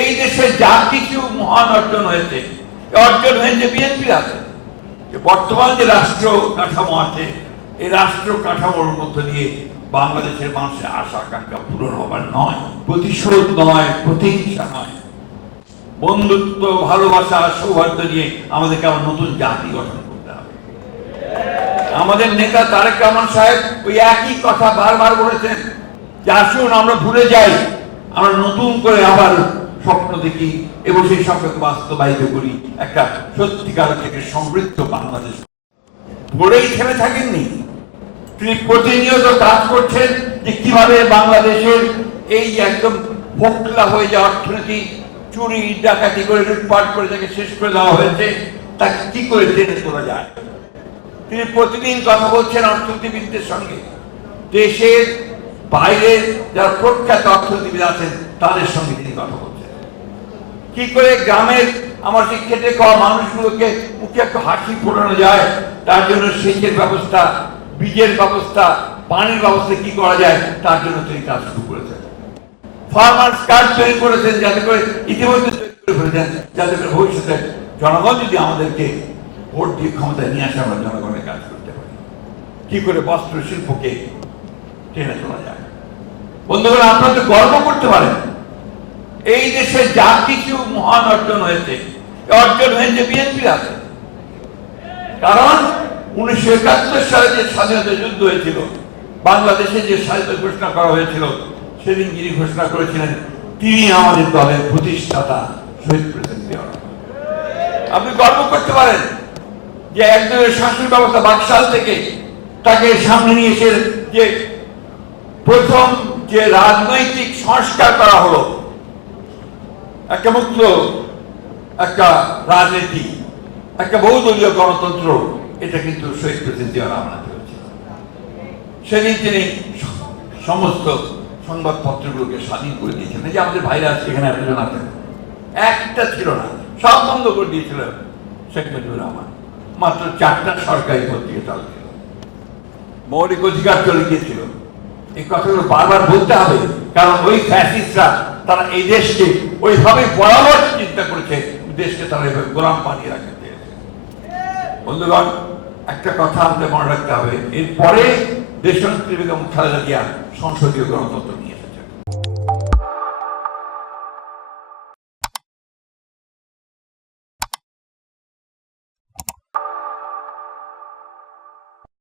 এই দেশে যা কিছু মহান অর্জন হয়েছে, অর্জন হয়েছে বিএনপির হাতে। বর্তমান যে রাষ্ট্র কাঠামো আছে, এই রাষ্ট্র কাঠামোর মধ্য দিয়ে বাংলাদেশের মানুষের আশা আকাঙ্ক্ষা পূরণ হবার নয়, প্রতিশোধ নয়, প্রতিহিংসা নয়, বন্ধুত্ব, ভালোবাসা, সৌহার্দ্য নিয়ে আমাদেরকে আবার নতুন জাতি গঠন করতে হবে। আমাদের নেতা তারেক রহমান সাহেব ওই একই কথা বারবার বলেছেন যে আসুন আমরা ভুলে যাই, আমরা নতুন করে আবার স্বপ্ন দেখি এবং সেই স্বপ্নকে বাস্তবায়িত করি, একটা সত্যিকার থেকে সমৃদ্ধ বাংলাদেশ। ভোরেই থেমে থাকেননি, তিনি প্রতিনিয়ত কাজ করছেন যে কিভাবে বাংলাদেশের এই একদম ফোকলা হয়ে যাওয়া অর্থনীতি, চুরি ডাকাতি করে লুটপাট করে তাকে শেষ করে দেওয়া হয়েছে, তাকে কি করে টেনে তোলা যায়। তিনি প্রতিদিন কথা বলছেন অর্থনীতিবিদদের সঙ্গে, দেশের বাইরের যারা প্রখ্যাত অর্থনীতিবিদ আছেন তাদের সঙ্গে তিনি কথা বলছেন। কি করে গ্রামের আমার সেই খেটে খাওয়া মানুষগুলোকে মুখে একটু হাসি ফোটানো যায়, তার জন্য সেচের ব্যবস্থা, বীজের ব্যবস্থা, পানির ব্যবস্থা কি করা যায়, তার জন্য তিনি কাজ শুরু করেছেন। ফার্মার্স কার্ড তৈরি করেছেন, যাতে করে ইতিমধ্যে তৈরি করে ফেলেছেন, যাতে করে ভবিষ্যতে জনগণ যদি আমাদেরকে ভোট দিয়ে ক্ষমতায় নিয়ে আসে আমরা জনগণের কাজ করতে পারি। কি করে বস্ত্র শিল্পকে টেনে তোলা যায়। বন্ধুগণ, আপনারা তো গর্ব করতে পারেন, এই দেশে যা কিছু মহান অর্জন হয়েছে, অর্জন হয়েছে বিএনপির হাতে। কারণ 1971 সালে যে স্বাধীনতা যুদ্ধ হয়েছিল, বাংলাদেশে যে স্বাধীনতা ঘোষণা করা হয়েছিল, সেদিন যিনি ঘোষণা করেছিলেন তিনি আমাদের দলের প্রতিষ্ঠাতা শহীদ প্রেসিডেন্ট জিয়া রহমান। আপনি গর্ব করতে পারেন যে একজনের শাসন ব্যবস্থা বাকশাল থেকে তাকে সামনে নিয়ে এসে যে প্রথম যে রাজনৈতিক সংস্কার করা হলো, একটা মুক্ত একটা রাজনীতি, একটা বহুদলীয় গণতন্ত্র, এটা কিন্তু শহীদ প্রেসিডেন্ট জিয়া রহমান হয়েছে। সেদিন তিনি সমস্ত সংবাদপত্রগুলোকে স্বাধীন করে দিয়েছেন, যে আমাদের ভাইরা আছে এখানে একজন আছেন, একটা ছিল না, সব বন্ধ করে দিয়েছিল শেখ মুজিবুর রহমান। মাত্র 4টা সরকারি পত্রিকা চালু ছিল, মৌলিক অধিকার চলে গিয়েছিল। এই কথাগুলো বারবার বলতে হবে, কারণ ওই ফ্যাসিস্টরা তারা এই দেশকে ওইভাবে বরাবর চিন্তা করেছে, দেশকে তারা এইভাবে গোলাম বানিয়ে রাখতে চেয়েছে। বন্ধুগণ, একটা কথা আমাদের মনে রাখতে হবে, এরপরে দেশনেত্রী বেগম খালেদা জিয়া সংসদীয় গণতন্ত্র নিয়ে